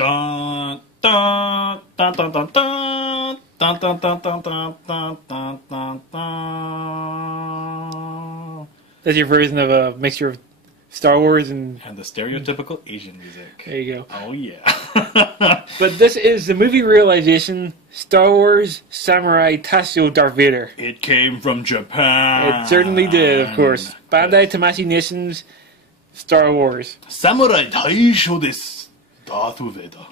Dun, dun, dun, dun, dun, dun. Dun, dun, dun, dun, dun, dun, dun, dun, dun. That's your version of a mixture of Star Wars and the stereotypical Asian music. there you go. Oh yeah. But this is the movie realization Star Wars Samurai Taisho Darth Vader. It came from Japan. It certainly did, of course. Bandai Tamashi Nations Star Wars. Samurai Taisho Darth Vader.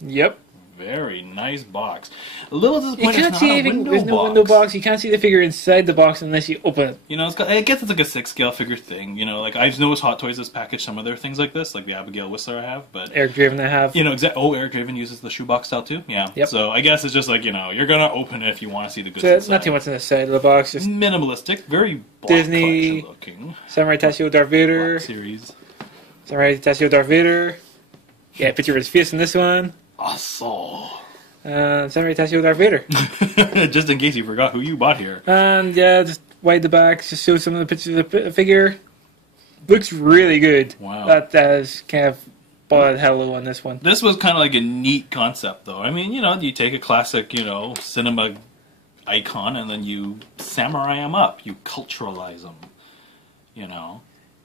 Yep. Very nice box. A little You disappointed can't it's see not a anything. window There's no box. window box. You can't see the figure inside the box unless you open it. You know, I guess it's like a 6-scale figure thing. You know, like I've noticed Hot Toys has packaged some other things like this, like the Abigail Whistler I have. But Eric Draven I have. you know, Eric Draven uses the shoebox style too. Yeah. Yep. So I guess it's just like, you know, you're gonna open it if you want to see the goods So inside. not too much on the side of the box. Just Minimalistic, very Black Disney Collection looking. Samurai Taisho Darth Vader. Black series. Samurai Taisho Darth Vader. Yeah, picture of his face in this one. Awesome. Samurai Taisho Darth Vader. Just in case you forgot who you bought here. And yeah, just wide the back, just show some of the pictures of the figure. Looks really good. Wow. That is kind of bought hello on this one. This was kind of like a neat concept, though. I mean, you know, you take a classic, you know, cinema icon and then you samurai them up. You culturalize them. You know.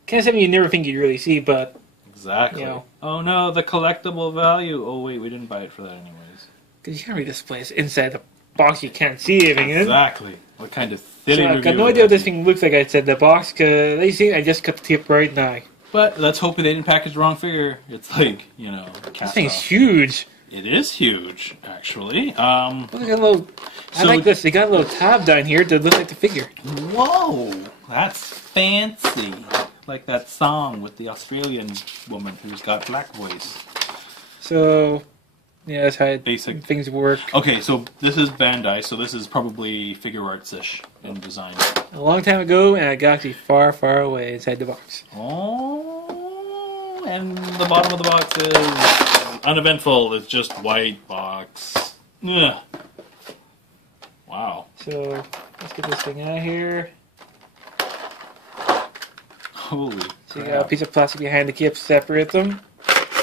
Kind of something you never think you'd really see, but Exactly. You know. Oh no, the collectible value. Oh wait, we didn't buy it for that anyways. because you can't read displays inside the box, you can't see anything in it. Exactly. What kind of silly So I've got review no would idea what that this be? thing looks like outside the box, because you see, I just cut the tape right now. But let's hope they didn't package the wrong figure. It's like, you know, This cast thing's off. huge. It is huge, actually. Look at a little. I So- like this. They got a little tab down here to look like the figure. Whoa, that's fancy. Like that song with the Australian woman who's got black voice. So, yeah, that's how Basic. things work. Okay, so this is Bandai, so this is probably figure arts-ish in design. A long time ago, and a galaxy far, far away inside the box. Oh, and the bottom of the box is uneventful. It's just white box. Ugh. Wow. So, let's get this thing out of here. Holy So you got a crap. piece of plastic behind the cape to separate them.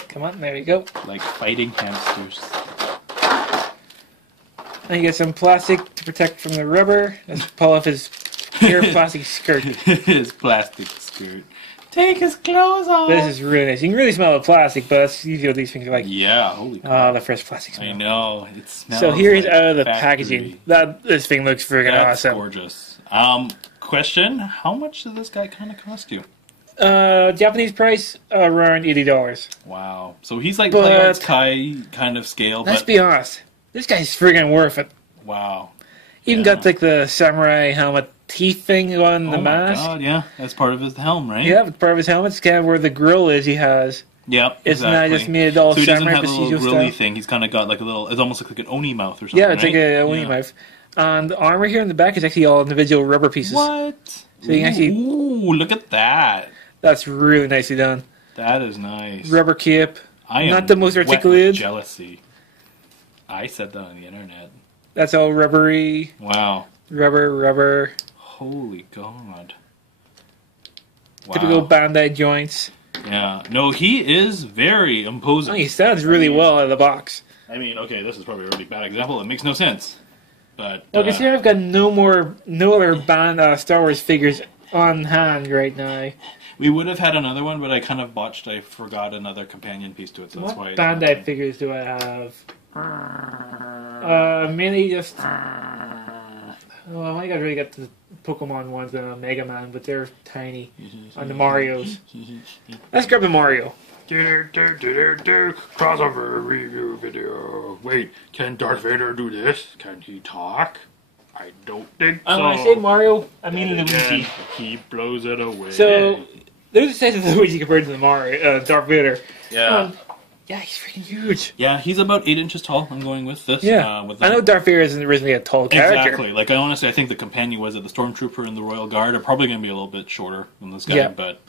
Come on, there you go. Like fighting hamsters. Now you get some plastic to protect from the rubber. Let's pull off his pure plastic skirt. His plastic skirt. Take his clothes off. This is really nice. You can really smell the plastic, but that's usually what these things are like. Yeah, holy crap. The fresh plastic smell. I know. It smells So here he's like out of the factory. packaging. This thing looks friggin' That's awesome. gorgeous. Question, how much did this guy kind of cost you? Japanese price around $80. Wow. So he's like But- Play Arts Kai kind of scale, Let's but be honest. This guy's friggin' worth it. wow. Even Yeah. got like the samurai helmet teeth thing on the Oh my mask. god, yeah. That's part of his helm, right? Yeah, it's part of his helmet. It's kind of where the grill is. He has. Yep. It's not exactly. just made all so he doesn't samurai have a little procedural grilly stuff. thing. He's kind of got like a little. It's almost like an oni mouth or something. Yeah, it's right? like a oni Yeah. knife. And the armor here in the back is actually all individual rubber pieces. What? So you can actually- Ooh, look at that. That's really nicely done. That is nice. Rubber cape. I am not the most wet with articulated. jealousy. I said that on the internet. That's all rubbery. Wow. Rubber. Holy god. Wow. Typical Bandai joints. Yeah. No, he is very imposing. Oh, he stands really well out of the box. I mean, okay, this is probably a really bad example. It makes no sense. But Well, considering I've got no other Star Wars figures on hand right now. we would have had another one, but I kind of botched. I forgot another companion piece to it, so that's why. What Bandai figures do I have? Mainly just. Oh, I think I've really got the Pokemon ones and a Mega Man, but they're tiny. On the Marios. Let's grab the Mario. Crossover review video. Wait, can Darth Vader do this? Can he talk? I don't think so. And when I say Mario, I mean And again, Luigi. he blows it away. So, there's a size of Luigi compared to the Mario, Darth Vader. yeah. Yeah, he's freaking huge. Yeah, he's about 8 inches tall. I'm going with this. Yeah. With I know Darth Vader isn't originally a tall character. Exactly. Like, I think the companion was it the Stormtrooper and the Royal Guard are probably going to be a little bit shorter than this guy. Yeah. But,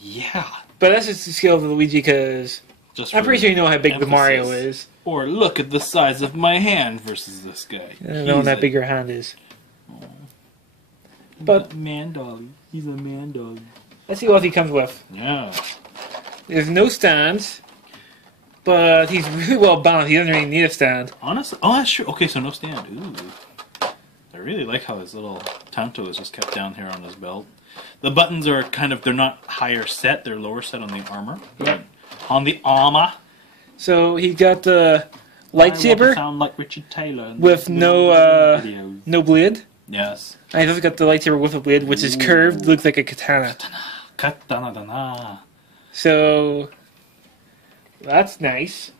yeah. But that's just the scale of the Luigi, because Just I'm for pretty sure you know how big the emphasis. Mario is. Or look at the size of my hand versus this guy. I don't know He's how a- big your hand is. But man dog. He's a man dog. Let's see what he comes with. Yeah. There's no stands, but he's really well balanced. He doesn't really need a stand. Honestly, oh, that's true. Okay, so no stand. Ooh. I really like how his little tanto is just kept down here on his belt. The buttons are kind of, they're not higher set, they're lower set on the armor. Yep. On the armor. So he got the lightsaber Sound like Richard Taylor with no blade. Yes. And he's also got the lightsaber with a blade, which is curved, looks like a katana. Katana. So that's nice.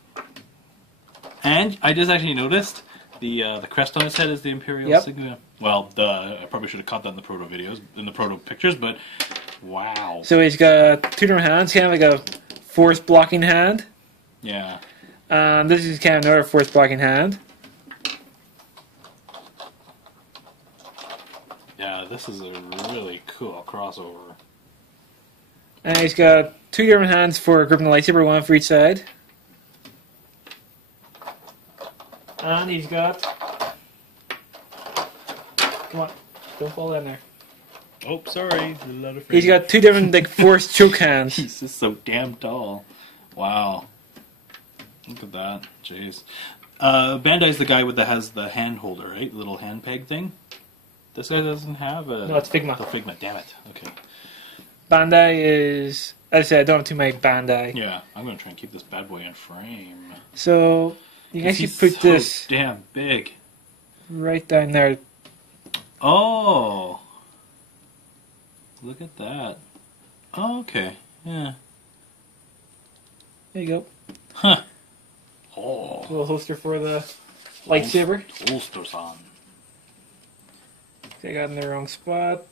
And I just actually noticed the crest on his head is the Imperial signet. Well, I probably should have caught that in the proto videos, in the proto pictures, but wow. So he's got two different hands, kind of like a force blocking hand. Yeah. This is kind of another force blocking hand. Yeah, this is a really cool crossover. And he's got two different hands for gripping the lightsaber, one for each side. And he's got... Come on, don't fall down there. Oh, sorry. He's got two different like force choke hands. He's just so damn tall. Wow. Look at that. Jeez. Bandai's the guy that has the hand holder, right? The little hand peg thing. This guy doesn't have a... No, it's Figma. The Figma, damn it. Okay. Bandai is... As I said, I don't have too many Bandai. Yeah, I'm going to try and keep this bad boy in frame. So, you can actually put this... damn big. Right down there. Oh! Look at that. Oh, okay. Yeah. There you go. Huh. Oh. A little holster for the lightsaber. Holsters on. I got in the wrong spot.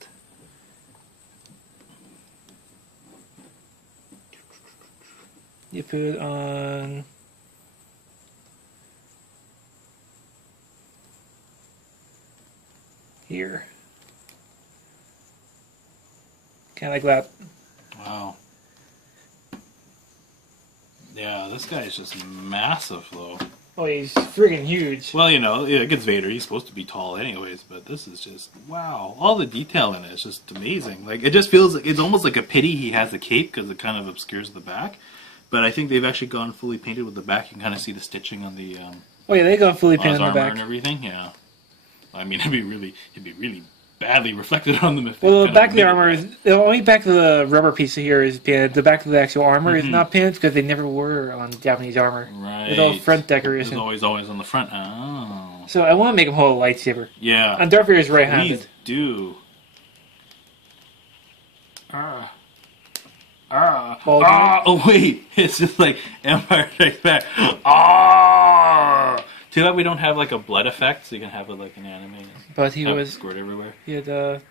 You put it on... here. Kind of like that. Wow. Yeah, this guy is just massive, though. Oh, he's friggin' huge. Well, you know, yeah, against Vader, he's supposed to be tall anyways, but this is just, wow. All the detail in it is just amazing. Like, it just feels like, it's almost like a pity he has the cape, because it kind of obscures the back. But I think they've actually gone fully painted with the back. You can kind of see the stitching on the, oh yeah, they got fully painted on the back. And everything, yeah. I mean, it'd be really badly reflected on them. If well, the back of the armor is the only back of the rubber piece here is painted. The back of the actual armor is not painted because they never were on Japanese armor. Right. It's all front decoration. It's always on the front. Oh. So I want to make him hold a lightsaber. Yeah. And Darth Vader is right-handed. Please do. Oh wait, it's just like Empire Strikes Back. Too bad we don't have like a blood effect, so you can have it like an anime. But he was squirt everywhere. He had a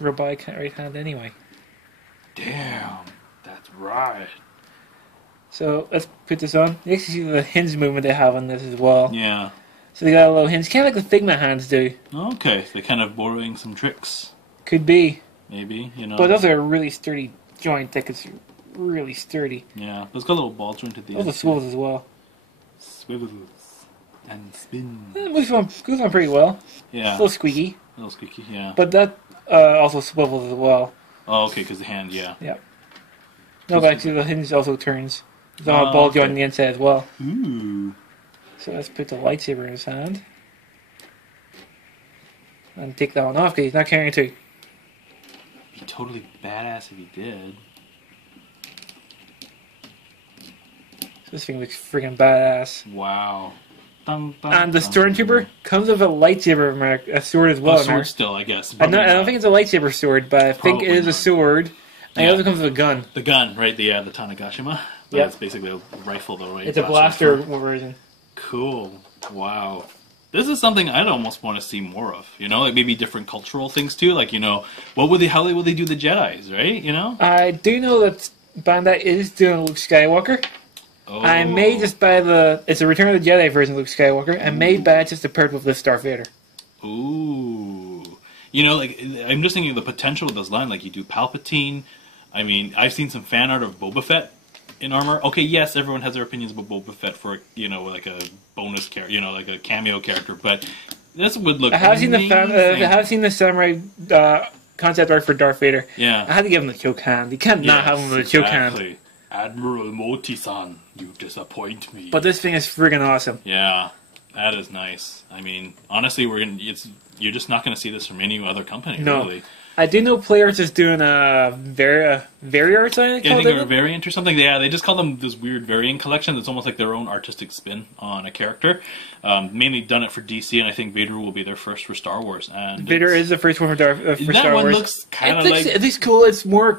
robotic right hand anyway. Damn, that's right. So let's put this on. You actually see the hinge movement they have on this as well. Yeah. So they got a little hinge, kind of like the Figma hands do. Okay, so they're kind of borrowing some tricks. Could be. Maybe, you know. But those are a really sturdy joint. That is really sturdy. Yeah, it's got a little ball joint at the end. Those are swivels as well. Swivels and spins. It goes on pretty well. Yeah. It's a little squeaky. A little squeaky, yeah. But that also swivels as well. Oh, okay, because the hand, yeah. Yeah. No, but actually the hinge also turns. There's a ball joint on the inside as well. Ooh. So let's put the lightsaber in his hand. And take that one off because he's not carrying two. Be totally badass if he did. This thing looks freaking badass. Wow. And the Stormtrooper comes with a lightsaber, a sword as well. A sword still, I guess. I don't think it's a lightsaber sword, but I think it is a sword. And it also comes with a gun. The gun, right? The Tanagashima. Yeah. It's basically a rifle, though, right? It's a blaster version. Cool. Wow. This is something I'd almost want to see more of. You know, like maybe different cultural things too. Like, you know, how will they do the Jedis, right? You know. I do know that Bandai is doing Luke Skywalker. Oh. I may just buy it's a Return of the Jedi version of Luke Skywalker. I may buy it just to paired with this Darth Vader. Ooh. You know, like, I'm just thinking of the potential of this line. Like, you do Palpatine. I mean, I've seen some fan art of Boba Fett in armor. Okay, yes, everyone has their opinions about Boba Fett for, you know, like a bonus character, you know, like a cameo character. But this would look amazing. I have seen the Samurai concept art for Darth Vader. Yeah. I had to give him the choke hand. You can't not have him with a choke hand. Admiral Moti-san, you disappoint me. But this thing is friggin' awesome. Yeah, that is nice. I mean, honestly, you're just not going to see this from any other company, No. really. I do know Players is doing a variant, I think they're a variant or something. Yeah, they just call them this weird variant collection. It's almost like their own artistic spin on a character. Mainly done it for DC, and I think Vader will be their first for Star Wars. And Vader is the first one for Star Wars. That one looks kind of like... It looks cool. It's more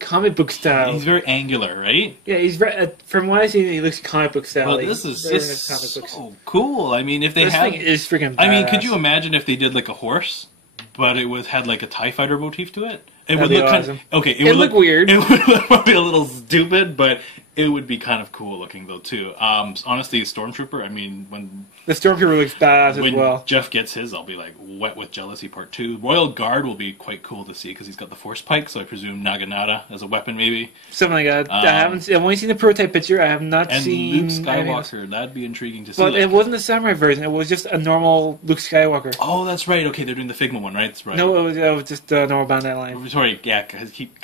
comic book style. He's very angular, right? Yeah, he's from what I've seen, he looks comic book style. Well, this is just so cool. I mean, if they this had... thing is freaking badass. I mean, could you imagine if they did like a horse, but it had like a TIE fighter motif to it? It That'd would look awesome. it would look weird. It would look probably a little stupid, but it would be kind of cool looking though too. Honestly, Stormtrooper. I mean, when the Stormtrooper looks badass as well. When Jeff gets his, I'll be like wet with jealousy. Part 2. Royal Guard will be quite cool to see because he's got the Force Pike, so I presume Naginata as a weapon, maybe something like that. I've only seen the prototype picture. I have not seen Luke Skywalker. That'd be intriguing to see. But it wasn't the samurai version. It was just a normal Luke Skywalker. Oh, that's right. Okay, they're doing the Figma one, right? That's right. No, it was just a normal Bandai line. Sorry, yeah.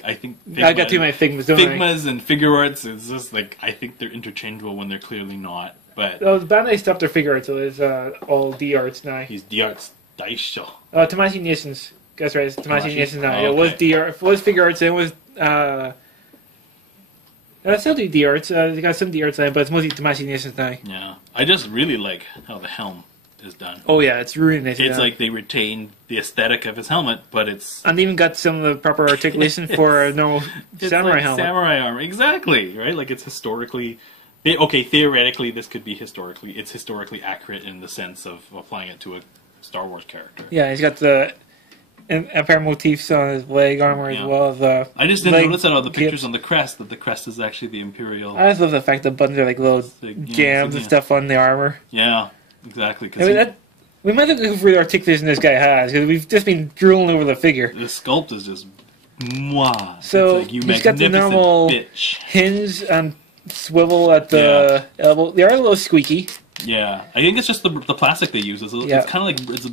I think Figma, I got too many Figmas. Figmas and figure arts. It's just like I think they're interchangeable when they're clearly not. But the Bandai stopped their figure arts, so it's all D arts now. He's D arts Daisho. Tamashi Nations. That's right. It's Tamashi Nations now. Oh, okay. It was D art. It was figure arts. And it was. I still do D arts. They got some D arts now, but it's mostly Tamashi Nations now. Yeah, I just really like how the helm is done. Oh yeah, it's really nice. It's like they retain the aesthetic of his helmet, but it's... And they even got some of the proper articulation for a normal samurai like helmet. Samurai armor, exactly, right? Like it's historically... Okay, theoretically, this could be historically... It's historically accurate in the sense of applying it to a Star Wars character. Yeah, he's got the Empire motifs on his leg armor as well. I just didn't notice that on the pictures on the crest, that the crest is actually the Imperial... I just love the fact that buttons are like little jams and stuff on the armor. Yeah. Exactly. We might look for the articulation this guy has, because we've just been drooling over the figure. The sculpt is just mwah. So like, he's got the normal hinge and swivel at the elbow. They are a little squeaky. Yeah, I think it's just the plastic they use. It's kind of like it's a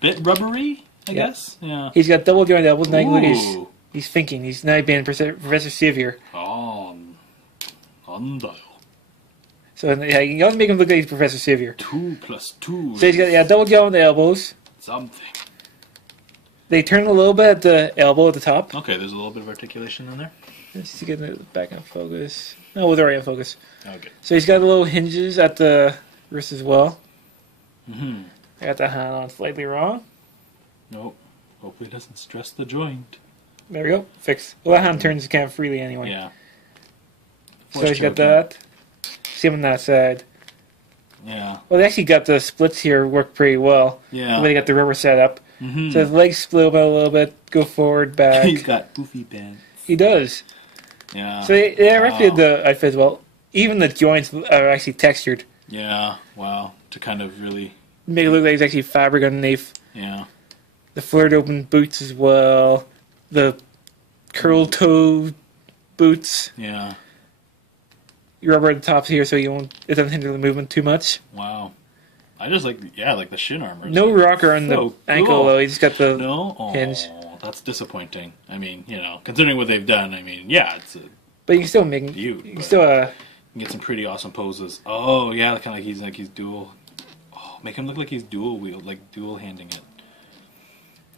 bit rubbery, I guess. Yeah. He's got double jointed elbows. Now he's thinking. He's now being Professor Xavier. So yeah, you can also make him look like he's Professor Xavier. 2 + 2. So he's got double jaw on the elbows. Something. They turn a little bit at the elbow at the top. Okay, there's a little bit of articulation in there. Let's see, get it back in focus. No, it's already in focus. Okay. So he's got the little hinges at the wrist as well. Mm-hmm. I got the hand on slightly wrong. Nope. Hopefully it doesn't stress the joint. There we go. Fixed. Well, that hand turns kind of freely anyway. Yeah. So he's got that. Same on that side. Yeah. Well, they actually got the splits here work pretty well. Yeah. They got the rubber set up. Mm-hmm. So his legs split out a little bit, go forward, back. He's got poofy pants. He does. Yeah. So they actually did the outfit as well. Even the joints are actually textured. Yeah. Wow. To kind of really make it look like it's actually fabric underneath. Yeah. The flared open boots as well. The curled toe boots. Yeah. Rubber at the tops here, so it doesn't hinder the movement too much. Wow. I just like the shin armor. No rocker on the ankle though. He just got the hinge. That's disappointing. I mean, considering what they've done, I mean, yeah, it's. But you can still make. You can still. You can get some pretty awesome poses. Oh yeah, kind of like he's dual. Oh, make him look like he's dual wheeled, like dual handing it.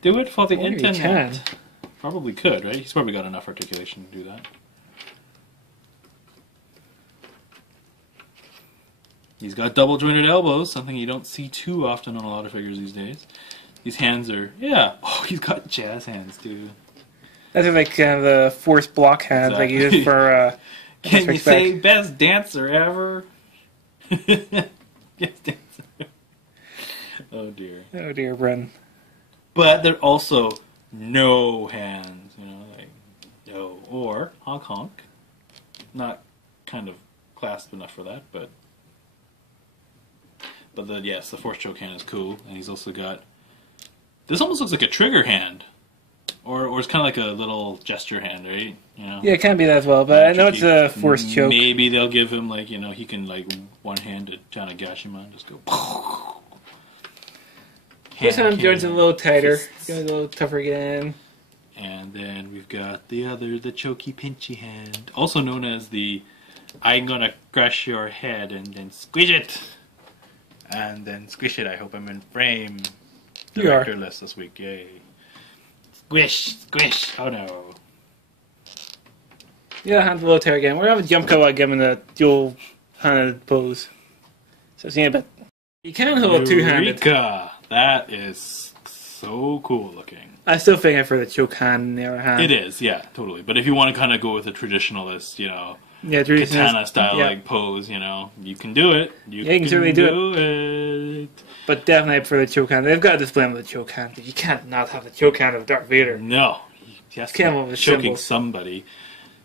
Do it for the internet. Probably could, right? He's probably got enough articulation to do that. He's got double jointed elbows, something you don't see too often on a lot of figures these days. These hands are, oh, he's got jazz hands too. That's like the force block hands, like you did for. Can you say best dancer ever? Yes, dancer. Oh dear. Oh dear, Bren. But they're also no hands, like no or honk honk. Not kind of clasped enough for that, but. But the force choke hand is cool, and he's also got. This almost looks like a trigger hand, or it's kind of like a little gesture hand, right? Yeah, it can be that as well. But I know it's a force choke. Maybe they'll give him he can one-handed Tanagashima and just go. This time joints a little tighter. It's a little tougher again. And then we've got the choky pinchy hand, also known as the I'm gonna crush your head and then squish it. And then squish it. I hope I'm in frame. You are. Director list this week, yay. Squish, squish. Oh no. Yeah, hand below tear again. We're gonna have a jump cut while giving the dual handed pose. So seeing a bit. You can hold two handed. Eureka! That is so cool looking. I still think I prefer the choke hand in the other hand. It is, yeah, totally. But if you want to kind of go with a traditionalist, Yeah, katana style like pose, you can do it. You can certainly do it. But definitely I prefer the choke hand. They've got to display them with the choke hand. You can't not have the choke hand of Darth Vader. No. He has to be choking somebody.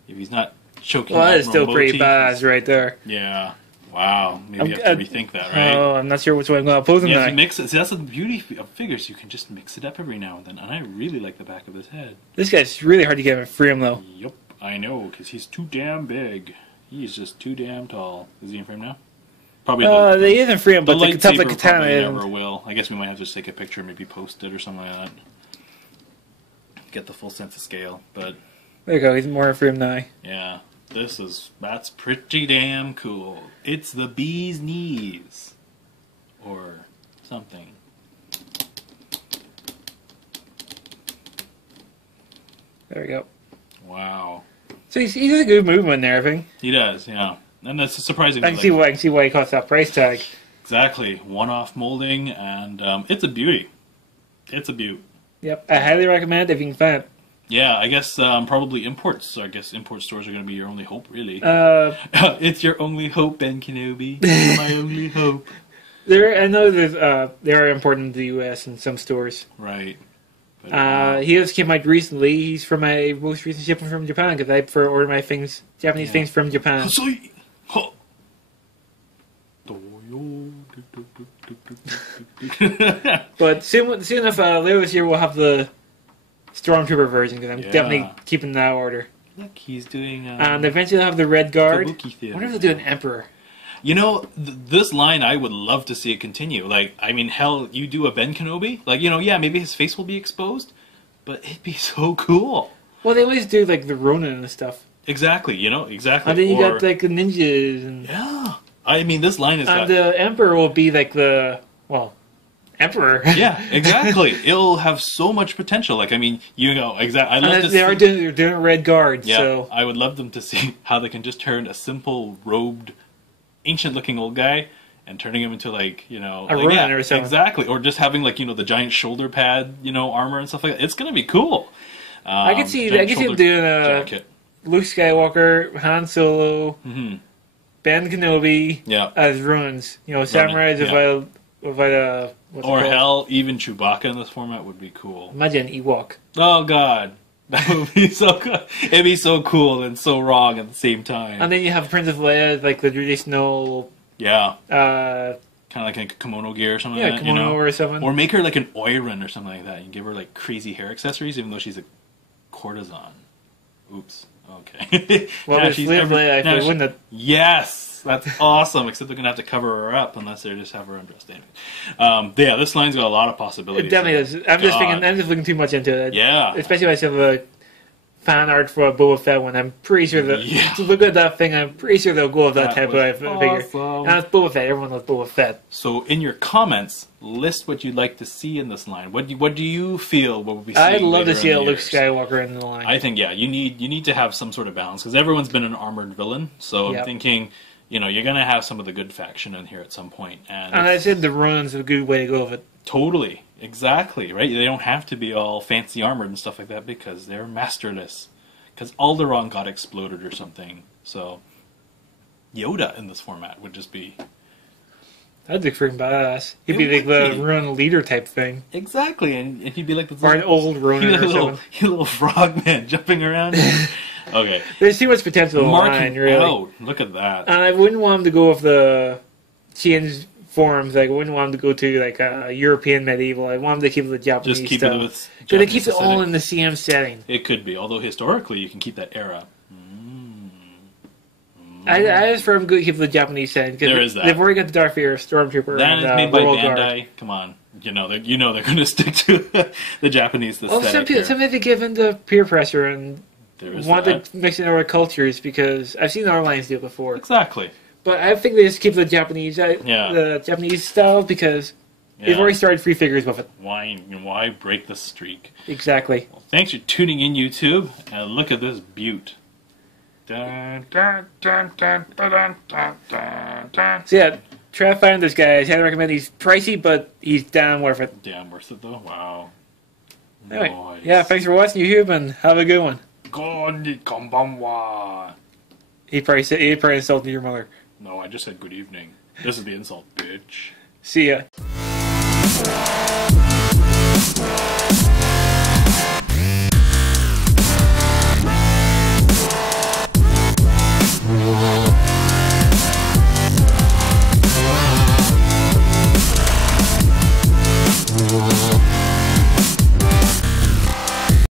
If he's not choking that is still pretty badass right there. Yeah. Wow. Maybe you have to rethink that, right? Oh, I'm not sure which way I'm going to pose him now. Mix it. See, that's the beauty of figures. You can just mix it up every now and then. And I really like the back of his head. This guy's really hard to get him free him, though. Yep. I know, because he's too damn big. He's just too damn tall. Is he in frame now? Probably not. They isn't free him, but the tough like katana probably never will. I guess we might have to just take a picture and maybe post it or something like that. Get the full sense of scale, but... There you go, he's more free him now. Yeah. That's pretty damn cool. It's the bee's knees. Or something. There we go. Wow. So he does a good movement there, I think. He does, yeah. And that's surprising. I can see why he costs that price tag. Exactly. One-off molding, and it's a beauty. It's a beaut. Yep. I highly recommend it if you can find it. Yeah, I guess probably imports. I guess import stores are going to be your only hope, really. It's your only hope, Ben Kenobi. My only hope. I know they are imported into the U.S. in some stores. Right. But, he just came out recently. He's from my most recent shipment from Japan because I prefer order my Japanese things from Japan. But soon enough, later this year we'll have the Stormtrooper version because I'm definitely keeping that order. Look, he's doing... and eventually they'll have the Red Guard. I wonder if they'll do an Emperor. This line, I would love to see it continue. Like, I mean, hell, you do a Ben Kenobi? Like, maybe his face will be exposed, but it'd be so cool. Well, they always do, like, the Ronin and stuff. Exactly, exactly. And then you got, like, the ninjas and... Yeah. I mean, this line is... And the Emperor will be, like, Emperor. Yeah, exactly. It'll have so much potential. Like, I mean, exactly. I love to see... They're doing Red Guard, yeah, so... I would love them to see how they can just turn a simple, robed, ancient-looking old guy and turning him into, like, a Ronin or something. Exactly. Or just having, like, the giant shoulder pad, armor and stuff like that. It's going to be cool. I can see him doing Luke Skywalker, Han Solo, Ben Kenobi as Ronins. Samurai or hell, even Chewbacca in this format would be cool. Imagine Ewok. Oh, God. That would be so good. It'd be so cool and so wrong at the same time. And then you have Princess Leia, like the traditional... Yeah. Kind of like a kimono gear or something like that. Kimono or something. Or make her like an Oiran or something like that. You give her like crazy hair accessories even though she's a courtesan. Oops. Okay. Well, she's Leia, wouldn't it? Yes! That's awesome, except they're going to have to cover her up unless they just have her undressed anyway. This line's got a lot of possibilities. It definitely is. I'm just looking too much into it. Yeah. Especially when I see the fan art for a Boba Fett one. I'm pretty sure that, to look at that thing, I'm pretty sure they'll go with that type of figure. And it's Boba Fett. Everyone loves Boba Fett. So in your comments, list what you'd like to see in this line. What do you feel what would be? I'd love to see a Luke Skywalker in the line. I think, you need to have some sort of balance, because everyone's been an armored villain, so I'm thinking... you're going to have some of the good faction in here at some point. And I said the Ronin's a good way to go with it. Totally. Exactly, right? They don't have to be all fancy armored and stuff like that because they're masterless. Because Alderaan got exploded or something. So, Yoda in this format would just be... That'd be freaking badass. He'd be like the Ronin leader type thing. Exactly, and he'd be like... Or an old Ronin or something. Little frogman jumping around. Okay. There's too much potential in the line, really. Oh, look at that. And I wouldn't want him to go with the change forms. Like, I wouldn't want him to go to like a European medieval. I want him to keep it the Japanese Just keep style. it with Japanese So they keep it all in the same setting. It could be, although historically you can keep that era. I just for him to keep the Japanese setting. There is that. They've already got the Darth Vader, Stormtrooper, That is made by Bandai. Come on. they're going to stick to the Japanese aesthetic. Well, some people give in to peer pressure and want to mix in other cultures because I've seen our lines do it before. Exactly. But I think they just keep the Japanese style because they've already started free figures with it. Why break the streak? Exactly. Well, thanks for tuning in, YouTube, and look at this beaut. So yeah, try to find this guy. I highly recommend. He's pricey, but he's damn worth it. Damn worth it though. Wow. Anyway, Nice. yeah, thanks for watching, YouTube, and have a good one. Konbanwa. He probably insulted your mother. No, I just said good evening. This is the insult, bitch. See ya.